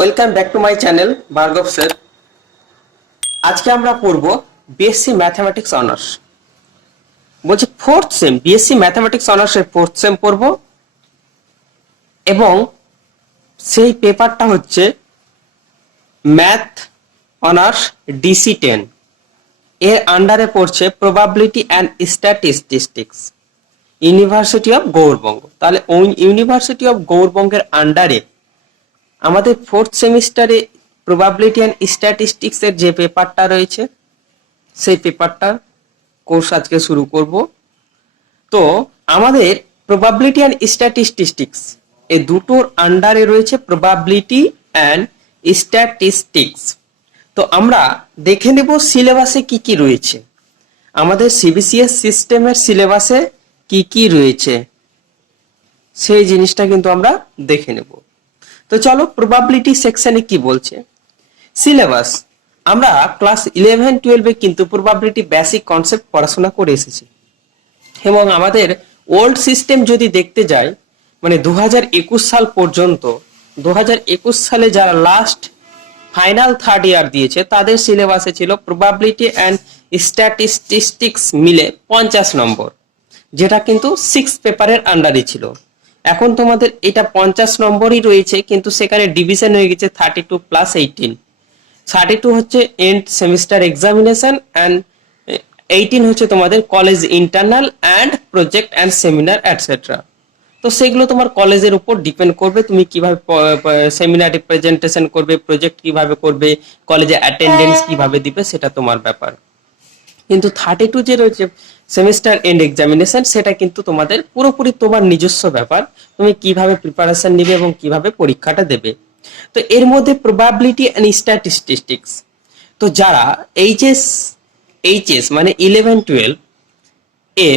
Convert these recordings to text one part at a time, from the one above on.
Welcome back to my channel Bhargav sir. আজকে আমরা পড়ব বিএসসি ম্যাথমেটিক্স অনার্স। বলছি ফোর্থ সেম বিএসসি ম্যাথমেটিক্স অনার্সের ফোর্থ সেম পড়ব এবং সেই পেপারটা হচ্ছে ম্যাথ অনার্স DC10। এর আন্ডারে পড়ছে probability and statistics, university of Gour Banga. তাহলে ইউনিভার্সিটি অফ গৌড়বঙ্গের আন্ডারে আমাদের ফোর্থ সেমিস্টারে প্রবাবিলিটি অ্যান্ড স্ট্যাটিস্টিক্স এর যে পেপারটা রয়েছে সেই পেপারটার কোর্স আজকে শুরু করব। তো আমাদের প্রবাবিলিটি অ্যান্ড স্ট্যাটিস্টিক্স এই দুটোর আন্ডারে রয়েছে প্রবাবিলিটি অ্যান্ড স্ট্যাটিস্টিক্স। তো আমরা দেখে নেব সিলেবাসে কি কি রয়েছে, আমাদের সিবিসিএস সিস্টেমের সিলেবাসে কি কি রয়েছে সেই জিনিসটা কিন্তু আমরা দেখে নেব। তো চলো প্রবাবিলিটি সেকশনে কি বলছে। সিলেবাস আমরা ক্লাস 11-12 কিন্তু প্রবাবিলিটি বেসিক কনসেপ্ট পড়াশোনা করে এসেছি এবং আমাদের ওল্ড সিস্টেম যদি দেখতে যাই মানে 2021 সাল পর্যন্ত, 2021 সালে যারা লাস্ট ফাইনাল থার্ড ইয়ার দিয়েছে তাদের সিলেবাসে ছিল প্রবাবিলিটি অ্যান্ড স্ট্যাটিস্টিক্স মিলে 50 নম্বর, যেটা কিন্তু 6 পেপারের আন্ডারে ছিল। এখন তোমাদের এটা 50 নম্বরই রয়েছে, কিন্তু সেখানে ডিভিশন হয়ে গেছে 32+18। 32 হচ্ছে এন্ড সেমিস্টার এক্সামিনেশন অ্যান্ড 18 হচ্ছে তোমাদের college internal and project and seminar etcetera. তো সেগুলো তোমার কলেজের উপর ডিপেন্ড করবে, তুমি কিভাবে সেমিনারে প্রেজেন্টেশন করবে, প্রজেক্ট কিভাবে করবে, কলেজে অ্যাটেন্ডেন্স কিভাবে দিবে, সেটা তোমার ব্যাপার। কিন্তু 32 যে রয়েছে সেমিস্টার এন্ড এক্সামিনেশন, সেটা কিন্তু তোমাদের পুরোপুরি তোমার নিজস্ব ব্যাপার, তুমি কিভাবে প্রিপারেশন নিবে এবং কিভাবে পরীক্ষাটা দেবে। তো এর মধ্যে প্রবাবিলিটি অ্যান্ড স্ট্যাটিস্টিক্স, তো যারা এইচএস মানে 11-12 এ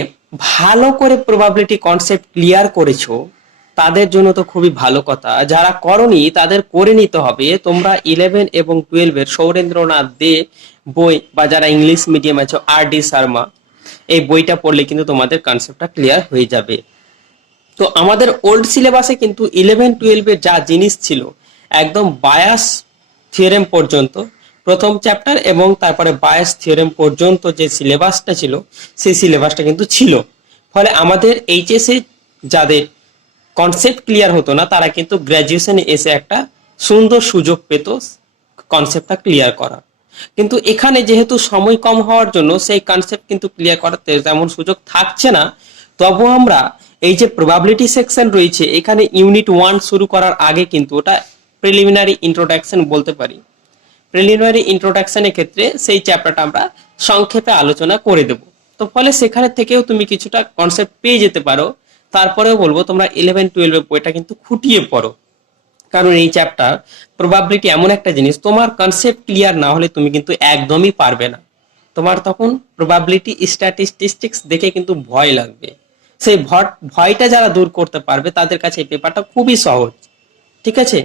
ভালো করে প্রবাবিলিটি কনসেপ্ট ক্লিয়ার করেছো তাদের জন্য তো খুবই ভালো কথা। যারা করনি তাদের করে নিতে হবে। তোমরা 11 এবং 12 এর সৌরেন্দ্রনাথ দে বই বা যারা ইংলিশ মিডিয়াম আছো RD শর্মা এই বইটা পড়লে কিন্তু তোমাদের কনসেপ্টটা ক্লিয়ার হয়ে যাবে। তো আমাদের ওল্ড সিলেবাসে কিন্তু 11-12 এর যা জিনিস ছিল একদম বায়াস থিওরেম পর্যন্ত প্রথম চ্যাপ্টার এবং তারপরে বায়াস থিওরেম পর্যন্ত যে সিলেবাসটা ছিল সেই সিলেবাসটা কিন্তু ছিল। ফলে আমাদের এইচএসএ যাদের কনসেপ্ট ক্লিয়ার হতো না তারা কিন্তু গ্র্যাজুয়েশনে এসে একটা সুন্দর সুযোগ পেত কনসেপ্টটা ক্লিয়ার করা। কিন্তু এখানে যেহেতু সময় কম হওয়ার জন্য সেই কনসেপ্ট কিন্তু ক্লিয়ার করাতে তেমন সুযোগ থাকছে না। তবু আমরা এই যে প্রবাবিলিটি সেকশন রয়েছে এখানে ইউনিট 1 শুরু করার আগে কিন্তু ওটা প্রিলিমিনারি ইন্ট্রোডাকশন বলতে পারি। প্রিলিমিনারি ইন্ট্রোডাকশনের ক্ষেত্রে সেই চ্যাপ্টারটা আমরা সংক্ষেপে আলোচনা করে দেব। তো ফলে সেখানে থেকেও তুমি কিছুটা কনসেপ্ট পেয়ে যেতে পারো। তারপরেও বলবো তোমরা 11-12 বইটা কিন্তু খুঁটিয়ে পড়ো, কারণ এই চ্যাপ্টার প্রবাবিলিটি এমন একটা জিনিস তোমার কনসেপ্ট ক্লিয়ার না হলে তুমি কিন্তু একদমই পারবে না। তোমার তখন প্রবাবিলিটি স্ট্যাটিস্টিক্স দেখে কিন্তু ভয় লাগবে। সেই ভয়টা যারা দূর করতে পারবে তাদের কাছে এই পেপারটা খুবই সহজ। ঠিক আছে,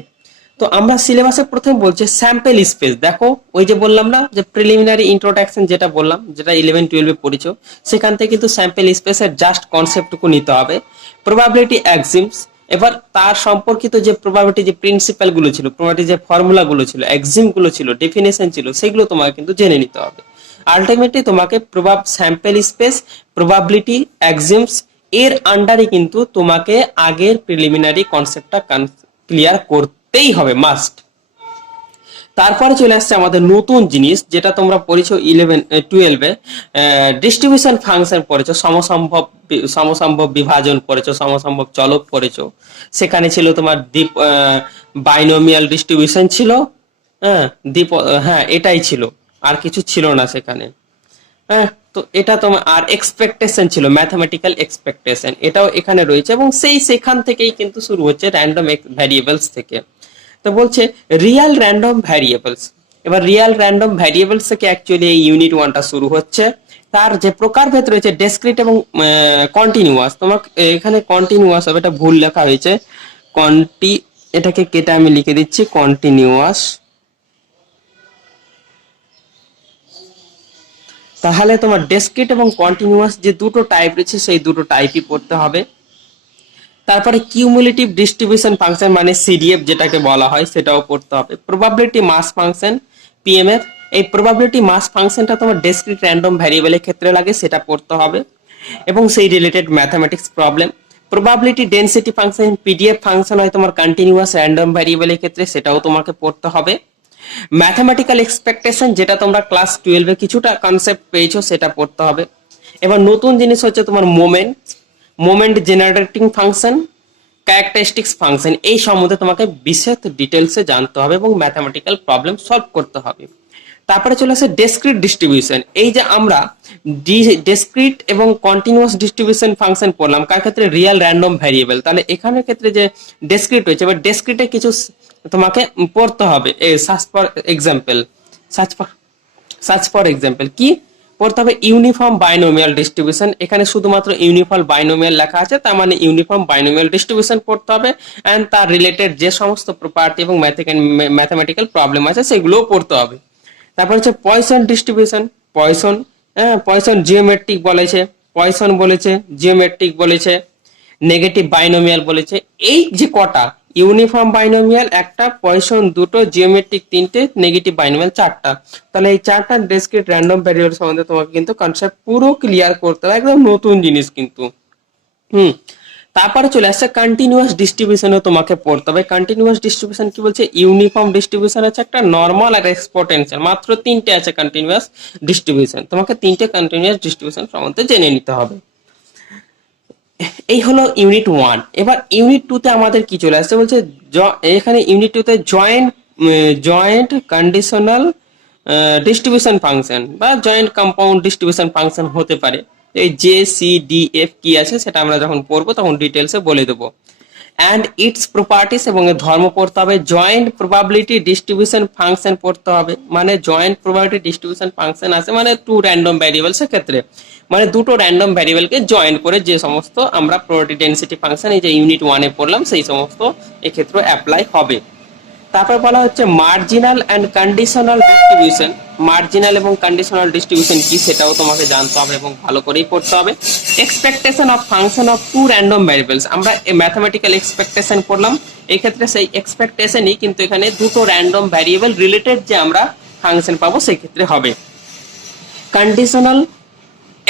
তো আমরা সিলেবাসে প্রথম বলছে স্যাম্পল স্পেস। দেখো ওই যে বললাম না যে প্রিলিমিনারি ইন্ট্রোডাকশন যেটা বললাম, যেটা 11-12 পড়েছো, সেখান থেকে কিন্তু স্যাম্পল স্পেসের জাস্ট কনসেপ্টটুকু নিতে হবে। প্রবাবিলিটি এক্সিমস, এবার তার সম্পর্কিত যে প্রবাবিলিটি যে প্রিন্সিপাল গুলো ছিল, প্রবাবিলিটি যে ফর্মুলা গুলো ছিল, এক্সিম গুলো ছিল, ডেফিনেশন ছিল, সেগুলো তোমাকে কিন্তু জেনে নিতে হবে। আলটিমেটলি তোমাকে স্যাম্পল স্পেস, প্রবাবিলিটি, এক্সিমস এর আন্ডারে কিন্তু তোমাকে আগের প্রিলিমিনারি কনসেপ্টটা ক্লিয়ার করতেই হবে, মাস্ট। তারপরে চলে আসছে আমাদের নতুন জিনিস যেটা তোমরা পড়েছো 11-12 ডিস্ট্রিবিউশন ফাংশন পড়েছো, সমসম্ভব বিভাজন পড়েছো, সমসম্ভব চলক পড়েছো। সেখানে ছিল তোমার বাইনোমিয়াল ডিস্ট্রিবিউশন ছিল, হ্যাঁ হ্যাঁ এটাই ছিল, আর কিছু ছিল না সেখানে। হ্যাঁ, তো এটা তোমার আর এক্সপেকটেশন ছিল, ম্যাথমেটিক্যাল এক্সপেকটেশন, এটাও এখানে রয়েছে এবং সেখান থেকেই কিন্তু শুরু হচ্ছে র্যান্ডম ভ্যারিয়েবলস থেকে। তো বলছে রিয়াল র্যান্ডম ভ্যারিয়েবলস। এবার রিয়াল র্যান্ডম ভ্যারিয়েবলস থেকে অ্যাকচুয়ালি এই ইউনিট 1টা শুরু হচ্ছে। তার যে প্রকারভেদ রয়েছে ডেসক্রিট এবং কন্টিনিউয়াস। তোমার এখানে কন্টিনিউয়াস হবে, এটা ভুল লেখা হয়েছে, এটাকে কেটে আমি লিখে দিচ্ছি কন্টিনিউয়াস। তাহলে তোমার ডেসক্রিট এবং কন্টিনিউয়াস যে দুটো টাইপ রয়েছে সেই দুটো টাইপই পড়তে হবে। তারপরে কিউমুলেটিভ ডিস্ট্রিবিউশন ফাংশন মানে সিডিএফ যেটাকে বলা হয় সেটাও পড়তে হবে। প্রবাবিলিটি মাস ফাংশন পিএমএফ, এই প্রবাবিলিটি মাস ফাংশনটা তোমার ডিসক্রিট র্যান্ডম ভ্যারিয়েবলের ক্ষেত্রে লাগে, সেটা পড়তে হবে। এবং সেই related mathematics problem. Probability density function PDF function হয় তোমার কন্টিনিউয়াস র্যান্ডম ভ্যারিয়েবলের ক্ষেত্রে, সেটাও তোমাকে পড়তে হবে। ম্যাথামেটিক্যাল এক্সপেকটেশন যেটা তোমরা ক্লাস 12-এ কিছুটা কনসেপ্ট পেয়েছো, সেটা পড়তে হবে। এবার নতুন জিনিস হচ্ছে তোমার moment generating function, characteristics function, এই সম্বন্ধে তোমাকে বিশেষ ডিটেলসে জানতে হবে এবং ম্যাথামেটিক্যাল প্রবলেম সলভ করতে হবে। তারপরে চলে আসে ডেসক্রিট ডিস্ট্রিবিউশন। এই যে আমরা ডেসক্রিট এবং কন্টিনিউয়াস ডিস্ট্রিবিউশন ফাংশন পড়লাম কার ক্ষেত্রে, রিয়েল র্যান্ডম ভ্যারিয়েবল, তাহলে এখানের ক্ষেত্রে যে ডেসক্রিট হয়েছে এবার ডেসক্রিটে কিছু তোমাকে পড়তে হবে। সার্চ ফর এক্সাম্পল কি পড়তে হবে, ইউনিফর্ম বাইনোমিয়াল ডিস্ট্রিবিউশন, এখানে শুধুমাত্র ইউনিফর্ম বাইনোমিয়াল লেখা আছে, তার মানে ইউনিফর্ম বাইনোমিয়াল ডিস্ট্রিবিউশন পড়তে হবে, এন্ড তার রিলেটেড যে সমস্ত প্রপার্টি এবং ম্যাথমেটিক্যাল প্রবলেম আছে সেগুলোও পড়তে হবে। তারপর হচ্ছে পয়সন ডিস্ট্রিবিউশন, পয়সন জিওমেট্রিক বলেছে, পয়সন বলেছে, জিওমেট্রিক বলেছে, নেগেটিভ বাইনোমিয়াল বলেছে। এই যে কটা, ইউনিফর্ম বাইনোমিয়াল একটা, পয়সন দুটো, জিওমেট্রিক তিনটে, নেগেটিভ বাইনোমিয়াল চারটা, তাহলে এই চারটা ডিসক্রিট র্যান্ডম ভ্যারিয়েবল সম্বন্ধে তোমাকে কিন্তু কনসেপ্ট পুরো ক্লিয়ার করতে হবে, একদম নতুন জিনিস কিন্তু। তারপরে চলে আসছে কন্টিনিউয়াস ডিস্ট্রিবিউশনও তোমাকে পড়তে হবে। কন্টিনিউয়াস ডিস্ট্রিবিউশন কি বলছে, ইউনিফর্ম ডিস্ট্রিবিউশন আছে একটা, নর্মাল আর এক্সপোনেনশিয়াল, মাত্র তিনটে আছে কন্টিনিউয়াস ডিস্ট্রিবিউশন, তোমাকে তিনটে কন্টিনিউয়াস ডিস্ট্রিবিউশন সম্বন্ধে জেনে নিতে হবে। এই হলো ইউনিট 1। এবার ইউনিট 2-তে আমাদের কি চলে আসছে বলছে, এখানে ইউনিট 2-তে জয়েন্ট কন্ডিশনাল ডিস্ট্রিবিউশন ফাংশন বা জয়েন্ট কম্পাউন্ড ডিস্ট্রিবিউশন ফাংশন হতে পারে। এই জে সি ডি এফ কি আছে সেটা আমরা যখন পড়বো তখন ডিটেলসে বলে দেবো। অ্যান্ড ইটস প্রপার্টিস, এবং এর ধর্ম পড়তে হবে। জয়েন্ট প্রবাবিলিটি ডিস্ট্রিবিউশন ফাংশন পড়তে হবে, মানে জয়েন্ট প্রবাবিলিটি ডিস্ট্রিবিউশন ফাংশন আছে মানে টু র্যান্ডম ভ্যারিয়েবলস এর ক্ষেত্রে, মানে দুটো র্যান্ডম ভ্যারিয়েবলকে জয়েন করে যে সমস্ত আমরা প্রবাবিলিটি ডেনসিটি ফাংশন এই যে ইউনিট 1-এ পড়লাম সেই সমস্ত এক্ষেত্রে অ্যাপ্লাই হবে। তারপর বলা হচ্ছে marginal and conditional distribution. Marginal এবং কন্ডিশনাল ডিস্ট্রিবিউশন কি সেটাও তোমাকে জানতে হবে এবং ভালো করেই পড়তে হবে। Expectation of function of two random variables, আমরা ম্যাথমেটিক্যাল এক্সপেকটেশন পড়লাম, এই ক্ষেত্রে সেই এক্সপেকটেশনই কিন্তু এখানে দুটো র্যান্ডম ভ্যারিয়েবল রিলেটেড যে আমরা ফাংশন পাবো সেই ক্ষেত্রে হবে। কন্ডিশনাল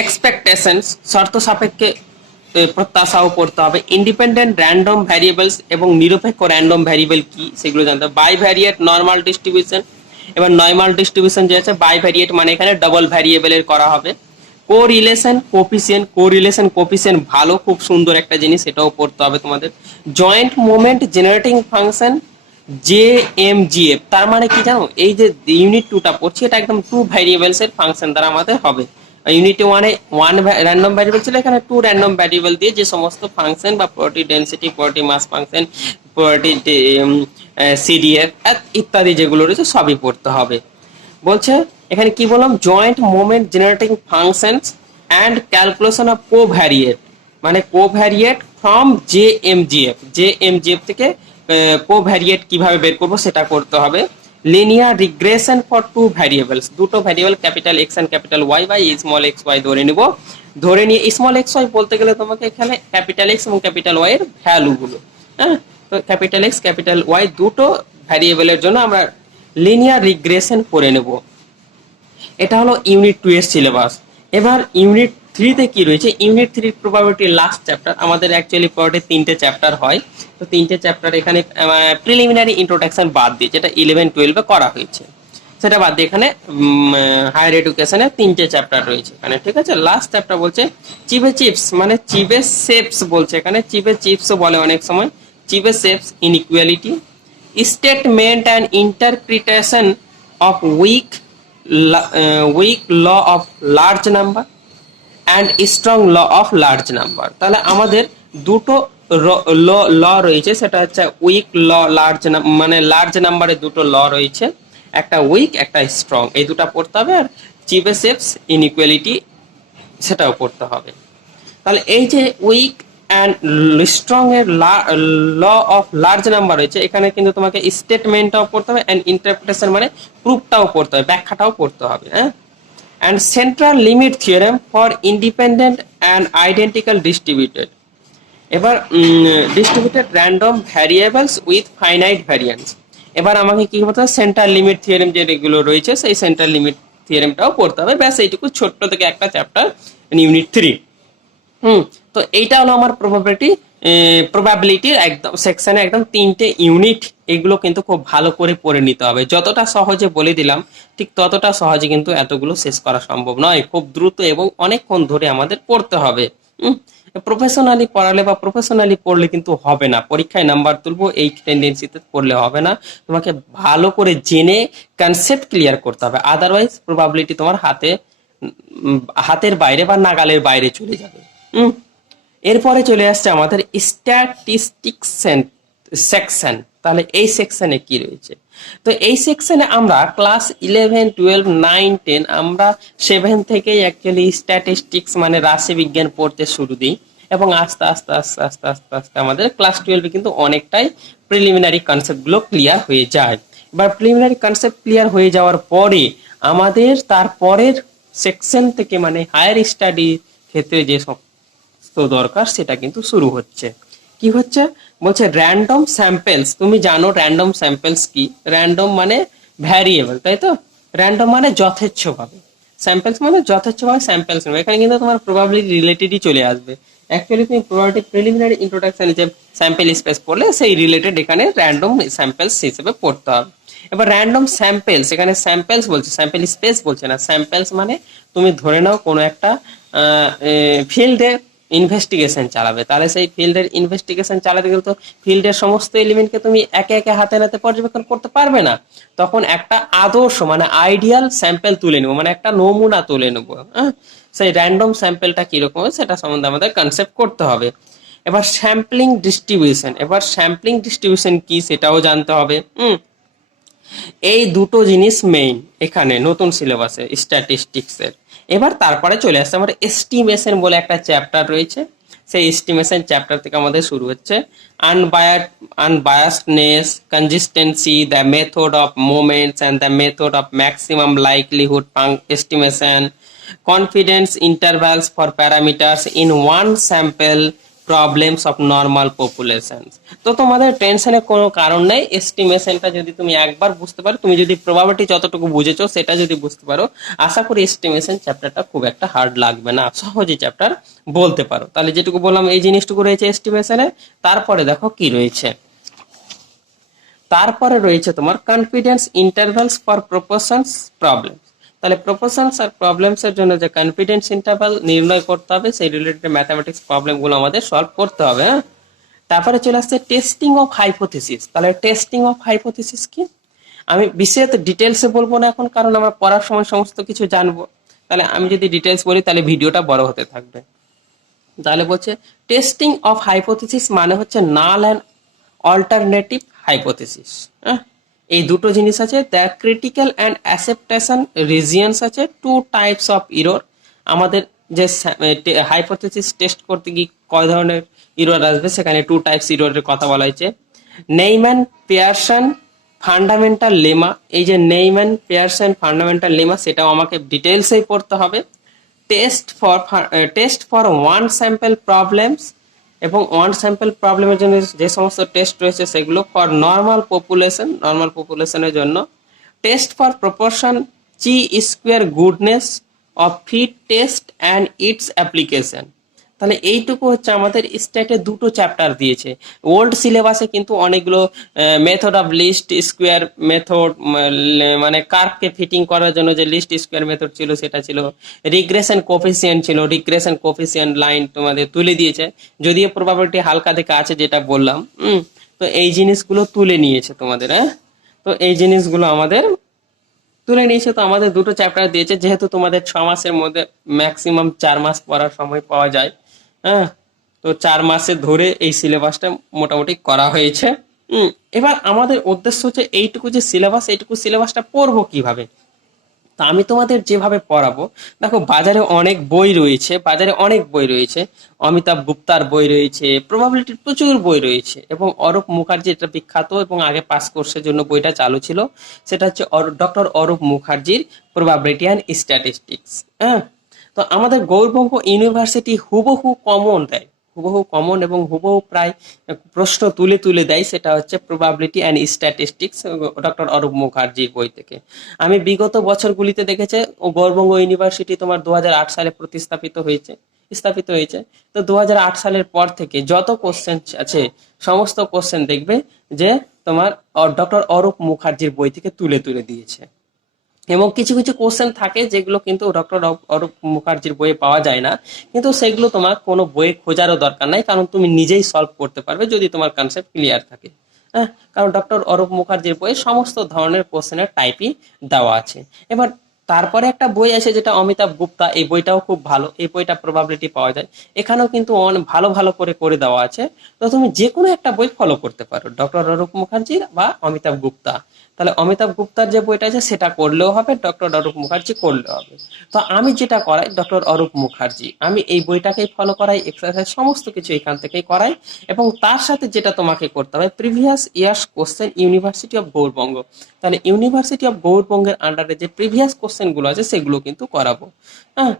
এক্সপেকটেশনস, শর্ত সাপেক্ষে প্রত্যাশাও পড়তে হবে। ইন্ডিপেন্ডেন্ট র্যান্ডম ভ্যারিয়েবলস এবং নিরপেক্ষ র্যান্ডম ভ্যারিয়েবল কি সেগুলো জানতে হবে। বাইভ্যারিয়েট নর্মাল ডিস্ট্রিবিউশন, এবার নর্মাল ডিস্ট্রিবিউশন যে আছে বাইভ্যারিয়েট মানে এখানে ডবল ভ্যারিয়েবলের করা হবে। কোরিলেশন কোফিসিয়েন্ট ভালো, খুব সুন্দর একটা জিনিস, এটাও পড়তে হবে তোমাদের। জয়েন্ট মোমেন্ট জেনারেটিং ফাংশন জেএমজিএফ, তার মানে কি জানো, এই যে ইউনিট 2টা পড়ছি এটা একদম টু ভ্যারিয়েবলস এর ফাংশন দ্বারা আমাদের হবে। ইউনিট 1-এ ওয়ান র্যান্ডম ভ্যারিয়েবল ছিল, এখানে টু র্যান্ডম ভ্যারিয়েবল দিয়ে যে সমস্ত ফাংশন বা প্রপার্টি ডেনসিটি, প্রপার্টি মাস ফাংশন, প্রপার্টি সিডিএফ ইত্যাদি যেগুলো রয়েছে সবই পড়তে হবে। বলছে এখানে কি বললাম, joint moment generating functions and calculation of covariate, মানে কোভ্যারিয়েট ফ্রম জেএমজিএফ থেকে কোভ্যারিয়েট কিভাবে বের করবো সেটা করতে হবে। Linear regression for two variables, দুটো variable capital X and capital Y by small X Y ধরে নিব, ধরে নিয়ে স্মল এক্স ওয়াই বলতে গেলে তোমাকে এখানে ক্যাপিটাল এক্স এবং ক্যাপিটাল ওয়াই এর ভ্যালুগুলো, হ্যাঁ, তো ক্যাপিটাল এক্স ক্যাপিটাল ওয়াই দুটো ভ্যারিয়েবলের জন্য আমরা লিনিয়ার রিগ্রেশন করে নেব। এটা হলো ইউনিট 2 এর সিলেবাস। এবার ইউনিট 3-তে কি রয়েছে, ইউনিট 3 প্রবাবিলিটি লাস্ট চ্যাপ্টার, আমাদের অ্যাকচুয়ালি প্রবাবিলিটি 3টে চ্যাপ্টার হয়, তো 3টে চ্যাপ্টার এখানে প্রিলিমিনারি ইন্ট্রোডাকশন বাদ দিয়ে যেটা 11-12-এ করা হয়েছে সেটা বাদ দিয়ে এখানে হায়ার এডুকেশনে 3টে চ্যাপ্টার রয়েছে এখানে, ঠিক আছে। লাস্ট চ্যাপ্টার বলছে চিবে চিপস, মানে চিবে শেপস বলছে এখানে, চিবে চিপসও বলে অনেক সময়, Chebyshev's, inequality, statement and interpretation of weak law of large number and strong law of large number। তাহলে আমাদের দুটো ল রয়েছে, সেটা হচ্ছে উইক ল, লার্জ, মানে লার্জ নাম্বারে দুটো ল রয়েছে, একটা উইক একটা স্ট্রং, এই দুটো পড়তে হবে। আর চিবেসেপস ইনইকুয়ালিটি সেটাও পড়তে হবে। তাহলে এই যে উইক অ্যান্ড স্ট্রং এর ল অফ লার্জ নাম্বার রয়েছে, এখানে কিন্তু তোমাকে স্টেটমেন্টটাও পড়তে হবে অ্যান্ড ইন্টারপ্রিটেশন মানে প্রুফটাও পড়তে হবে, ব্যাখ্যাটাও পড়তে হবে, হ্যাঁ। And central limit theorem for independent and identical distributed, এবার distributed random variables with finite variance. এবার আমাকে কি করতে হবে, সেন্টার লিমিট থিওরেম যেগুলো রয়েছে সেই সেন্টার লিমিট থিওরেমটাও পড়তে হবে। ব্যাস এইটুকু ছোট্ট থেকে একটা চ্যাপ্টার, ইউনিট 3। তো এইটা হলো আমার প্রবাবিলিটির একদম সেকশনে একদম 3টে ইউনিট। এগুলো কিন্তু খুব ভালো করে পড়ে নিতে হবে। যতটা সহজে বলে দিলাম ঠিক ততটা সহজে কিন্তু এতগুলো শেষ করা সম্ভব নয়, খুব দ্রুত এবং অনেকক্ষণ ধরে আমাদের পড়তে হবে। প্রফেশনালি পড়ালে বা প্রফেশনালি পড়লে কিন্তু হবে না, পরীক্ষায় নাম্বার তুলবো এই টেন্ডেন্সিতে পড়লে হবে না। তোমাকে ভালো করে জেনে কনসেপ্ট ক্লিয়ার করতে হবে, আদারওয়াইজ প্রবাবিলিটি তোমার হাতের বাইরে বা নাগালের বাইরে চলে যাবে। এরপরে চলে আসছে আমাদের স্ট্যাটিস্টিক্স সেকশন। তাহলে এই সেকশনে কি রয়েছে? তো এই সেকশনে আমরা ক্লাস 11, 12, 9, 10 আমরা 7 থেকেই অ্যাকচুয়ালি স্ট্যাটিস্টিক্স মানে রাশি বিজ্ঞান পড়তে শুরু দিই, এবং আস্তে আস্তে আস্তে আস্তে আস্তে আস্তে আমাদের ক্লাস 12 কিন্তু অনেকটাই প্রিলিমিনারি কনসেপ্টগুলো ক্লিয়ার হয়ে যায়। এবার প্রিলিমিনারি কনসেপ্ট ক্লিয়ার হয়ে যাওয়ার পরে আমাদের তারপরের সেকশন থেকে মানে হায়ার স্টাডি ক্ষেত্রে যে সব তো দরকার সেটা কিন্তু শুরু হচ্ছে। কি হচ্ছে বলছে, র্যান্ডম স্যাম্পেলস। তুমি জানো র্যান্ডম স্যাম্পেলস কি? র্যান্ডম মানে ভ্যারিয়েবল, তাই তো? র্যান্ডম মানে যথেচ্ছভাবে, স্যাম্পেলস মানে যথেচ্ছভাবে স্যাম্পেলস নেবে। এখানে কিন্তু তোমার প্রবাবিলিটি রিলেটেডই চলে আসবে। অ্যাকচুয়ালি তুমি প্রবাবিলিটি প্রিলিমিনারি ইন্ট্রোডাকশনে যে স্যাম্পেল স্পেস পড়লে সেই রিলেটেড এখানে র্যান্ডম স্যাম্পেলস হিসেবে পড়তে হবে। এবার র্যান্ডম স্যাম্পেলস, এখানে স্যাম্পেলস বলছে, স্যাম্পেল স্পেস বলছে না। স্যাম্পেলস মানে তুমি ধরে নাও কোনো একটা ফিল্ডে ইনভেস্টিগেশন চালাবে, তাহলে সেই ফিল্ডের ইনভেস্টিগেশন চালাতে গেলে তো ফিল্ডের সমস্ত এলিমেন্টকে তুমি একে একে হাতে নাতে পর্যবেক্ষণ করতে পারবে না। তখন একটা আদর্শ মানে আইডিয়াল স্যাম্পেল তুলে নেবো, মানে একটা নমুনা তুলে নেবো। হ্যাঁ, সেই র্যান্ডম স্যাম্পেলটা কিরকম সেটা সম্বন্ধে আমাদের কনসেপ্ট করতে হবে। এবার স্যাম্পলিং ডিস্ট্রিবিউশন, এবার স্যাম্পলিং ডিস্ট্রিবিউশন কি সেটাও জানতে হবে। এই দুটো জিনিস মেইন এখানে নতুন সিলেবাসে স্ট্যাটিস্টিক্সের। এবার তারপরে চলে আসছে আমার এস্টিমেশন বলে একটা চ্যাপ্টার রয়েছে। সেই এস্টিমেশন চ্যাপ্টার থেকে আমাদের শুরু হচ্ছে unbiasedness, consistency, the method of moments and the method of maximum likelihood estimation, confidence intervals for parameters in one sample, problems of normal population. তো তোমাদের টেনশনের কোনো কারণ নেই। এস্টিমেশনটা যদি তুমি একবার বুঝতে পারো, তুমি যদি প্রবাবিলিটি যতটুকু বুঝেছো সেটা যদি বুঝতে পারো, আশা করি এস্টিমেশন চ্যাপ্টারটা খুব একটা হার্ড লাগবে না, সহজে চ্যাপ্টার বলতে পারো। তাহলে যেটুকু বললাম এই জিনিসটুকু রয়েছে এস্টিমেশনে। তারপরে দেখো কি রয়েছে, তারপরে রয়েছে তোমার confidence intervals for proportions problem. তাহলে প্রপোর্শনস আর প্রবলেমস এর জন্য যে কনফিডেন্স ইন্টারভ্যাল নির্ণয় করতে হবে, সেই রিলেটেড ম্যাথমেটিক্স প্রবলেমগুলো আমাদের সলভ করতে হবে। হ্যাঁ, তারপরে চলে আসছে টেস্টিং অফ হাইপোথিসিস। তাহলে টেস্টিং অফ হাইপোথিসিস কি? আমি বিশেষ ডিটেলসে বলবো না এখন, কারণ আমরা পড়ার সময় সমস্ত কিছু জানবো। তাহলে আমি যদি ডিটেলস বলি তাহলে ভিডিওটা বড় হতে থাকবে। তাহলে বলছে টেস্টিং অফ হাইপোথিসিস মানে হচ্ছে নাল অ্যান্ড অল্টারনেটিভ হাইপোথিসিস। হ্যাঁ, এই দুটো জিনিস আছে। দ্য ক্রিটিক্যাল অ্যান্ড অ্যাসেপ্টেশন রিজিয়নস আছে, টু টাইপস অফ ইরর। আমাদের যে হাইপোথিসিস টেস্ট করতে গিয়ে কয় ধরনের ইরর আসবে সেখানে টু টাইপস ইররের কথা বলা হয়েছে। নেইম্যান পিয়ারসন ফান্ডামেন্টাল লেমা, এই যে নেইম্যান পিয়ারসন ফান্ডামেন্টাল লেমা সেটাও আমাকে ডিটেলসেই পড়তে হবে। Test for one sample problems, এবং ওয়ান স্যাম্পল প্রবলেমের জন্য যে সমস্ত টেস্ট রয়েছে সেগুলো। ফর নর্মাল পপুলেশনের জন্য test for proportion chi square goodness of fit test and its application. তাহলে এইটুকু হচ্ছে আমাদের স্ট্যাটে দুটো চ্যাপ্টার দিয়েছে। ওল্ড সিলেবাসে কিন্তু অনেকগুলো method of least square method, মানে কার্ভকে ফিটিং করার জন্য যে লিস্ট স্কোয়ার মেথড ছিল সেটা ছিল, রিগ্রেশন কোফিসিয়েন্ট ছিল, রিগ্রেশন কোফিসিয়েন্ট লাইন তোমাদের তুলে দিয়েছে, যদিও প্রবাবিলিটি হালকা থেকে আছে যেটা বললাম। তো এই জিনিসগুলো তুলে নিয়েছে তোমাদের। হ্যাঁ, তো এই জিনিসগুলো আমাদের তুলে নিয়েছে। তো আমাদের দুটো চ্যাপ্টার দিয়েছে, যেহেতু তোমাদের 6 মাসের মধ্যে ম্যাক্সিমাম 4 মাস পড়ার সময় পাওয়া যায়। হ্যাঁ, তো 4 মাসে ধরে এই সিলেবাসটা মোটামুটি করা হয়েছে। এবার আমাদের উদ্দেশ্য হচ্ছে এইটুকু যে সিলেবাস, এইটুকু সিলেবাসটা পড়বো কিভাবে। তা আমি তোমাদের যেভাবে পড়াবো, দেখো বাজারে অনেক বই রয়েছে। অমিতাভ গুপ্তার বই রয়েছে, প্রবাবিলিটির প্রচুর বই রয়েছে, এবং অরূপ মুখার্জি, এটা বিখ্যাত এবং আগে পাস কোর্সের জন্য বইটা চালু ছিল। সেটা হচ্ছে ডক্টর অরূপ মুখার্জির প্রবাবিলিটি অ্যান্ড স্ট্যাটিস্টিক্স। হ্যাঁ, তো আমাদের গৌরবঙ্গ ইউনিভার্সিটি হুবহু কমন দেয়, হুবহু কমন এবং হুবহু প্রায় প্রশ্ন তুলে তুলে দেয়, সেটা হচ্ছে probability and statistics, doctor Arup মুখার্জির বই থেকে। আমি বিগত বছরগুলিতে দেখেছে গৌড়বঙ্গ ইউনিভার্সিটি তোমার 2008 সালে স্থাপিত হয়েছে। তো 2008 সালের পর থেকে যত কোশ্চেন আছে সমস্ত কোশ্চেন দেখবে যে তোমার ডক্টর অরূপ মুখার্জির বই থেকে তুলে তুলে দিয়েছে। এবং কিছু কিছু কোশ্চেন থাকে যেগুলো কিন্তু ডক্টর অরূপ মুখার্জির বইয়ে পাওয়া যায় না, কিন্তু সেগুলো তোমার কোনো বইয়ে খোঁজারও দরকার নাই, কারণ তুমি নিজেই সলভ করতে পারবে যদি তোমার কনসেপ্ট ক্লিয়ার থাকে। হ্যাঁ, কারণ ডক্টর অরূপ মুখার্জির বইয়ে সমস্ত ধরনের কোশ্চেনের টাইপই দেওয়া আছে। এবার তারপরে একটা বই আছে যেটা অমিতাভ গুপ্তা, এই বইটাও খুব ভালো, এই বইটা প্রবাবিলিটি পাওয়া যায়। এখানেও কিন্তু অনেক ভালো ভালো করে করে দেওয়া আছে। তো তুমি যে কোনো একটা বই ফলো করতে পারো, ডক্টর অরূপ মুখার্জির বা অমিতাভ গুপ্তা। তাহলে অমিতাভ গুপ্তার যে বইটা আছে সেটা করলেও হবে, ডক্টর অরূপ মুখার্জি করলেও হবে। তো আমি যেটা করাই ডক্টর অরূপ মুখার্জি, আমি এই বইটাকেই ফলো করাই, এক্সারসাইজ সমস্ত কিছু এখান থেকেই করাই। এবং তার সাথে যেটা তোমাকে করতে হবে, previous years question university of Gour Banga, তাহলে ইউনিভার্সিটি অফ গৌড়বঙ্গের আন্ডারে যে প্রিভিয়াস কোশ্চেন গুলো আছে সেগুলো কিন্তু করাবো। হ্যাঁ,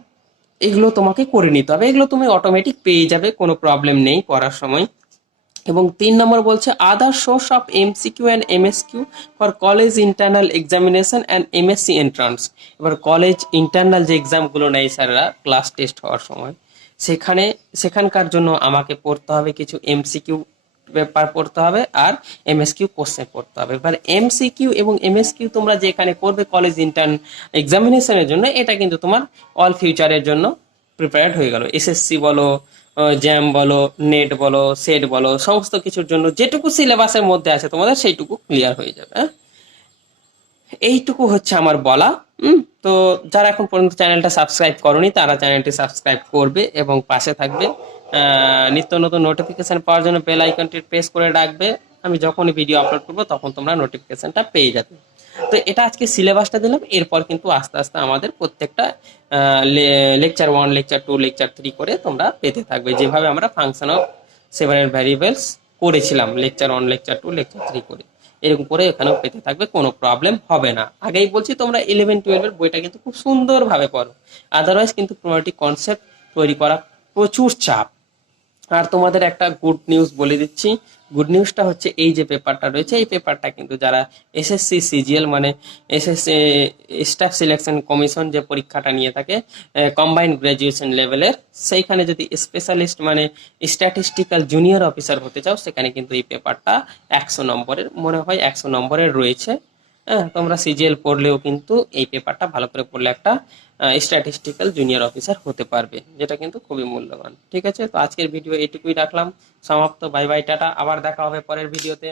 এগুলো তোমাকে করে নিতে হবে, এগুলো তুমি অটোমেটিক পেয়ে যাবে, কোনো প্রবলেম নেই করার সময়। এবং 3 নম্বর বলছে other source of MCQ and MSQ for college internal examination and MSc entrance. এবার কলেজ ইন্টারনাল যে এক্সামগুলো নেয় স্যাররা ক্লাস টেস্ট হওয়ার সময়, সেখানকার জন্য আমাকে পড়তে হবে কিছু এমসিকিউ পেপার পড়তে হবে আর এমএসকিউ কোশ্চেন পড়তে হবে। এবার এমসিকিউ এবং এমএসকিউ তোমরা যে এখানে করবে কলেজ ইন্টার্ন এক্সামিনেশনের জন্য, এটা কিন্তু তোমার অল ফিউচারের জন্য প্রিপেয়ার্ড হয়ে গেল। এসএসসি বলো, জ্যাম বলো, নেট বলো, সেট বলো, সমস্ত কিছুর জন্য যেটুকু সিলেবাসের মধ্যে আছে তোমাদের সেইটুকু ক্লিয়ার হয়ে যাবে। হ্যাঁ, এইটুকু হচ্ছে আমার বলা। তো যারা এখন পর্যন্ত চ্যানেলটা সাবস্ক্রাইব করনি তারা চ্যানেলটি সাবস্ক্রাইব করবে এবং পাশে থাকবে। নিত্য নতুন নোটিফিকেশন পাওয়ার জন্য বেল আইকনটি প্রেস করে রাখবে। আমি যখনই ভিডিও আপলোড করবো তখন তোমরা নোটিফিকেশনটা পেয়ে যাবে। তো এটা আজকে সিলেবাসটা দিলাম, এরপর কিন্তু আস্তে আস্তে আমাদের প্রত্যেকটা লেকচার 1, লেকচার 2, লেকচার 3 করে তোমরা পেতে থাকবে, যেভাবে আমরা ফাংশন অফ সেভারেল ভ্যারিয়েবলস করেছিলাম লেকচার 1, লেকচার 2, লেকচার 3 করে, এরকম করে এখানেও পেতে থাকবে, কোনো প্রবলেম হবে না। আগেই বলছি তোমরা 11-12 এর বইটা কিন্তু খুব সুন্দরভাবে পড়ো, আদারওয়াইজ কিন্তু প্রবাবিলিটি কনসেপ্ট তৈরি করা প্রচুর চাপ। আর তোমাদের একটা গুড নিউজ বলে দিচ্ছি, গুড নিউজটা হচ্ছে এই যে পেপারটা রয়েছে, এই পেপারটা কিন্তু যারা এসএসসি সিজিএল মানে এসএসসি স্টাফ সিলেকশন কমিশন যে পরীক্ষাটা নিয়ে থাকে কম্বাইন্ড গ্রাজুয়েশন লেভেলের, সেইখানে যদি স্পেশালিস্ট মানে স্ট্যাটিস্টিক্যাল জুনিয়র অফিসার হতে চাও, সেখানে কিন্তু এই পেপারটা 100 নম্বরের, মনে হয় 100 নম্বরের রয়েছে। হ্যাঁ, তোমরা সিজিএল পড়লেও কিন্তু এই পেপারটা ভালো করে পড়লে একটা স্ট্যাটিস্টিক্যাল জুনিয়র অফিসার হতে পারবে, যেটা কিন্তু খুবই মূল্যবান। ঠিক আছে, তো আজকের ভিডিও এইটুকুই রাখলাম, সমাপ্ত। বাই বাই, টাটা, আবার দেখা হবে পরের ভিডিওতে।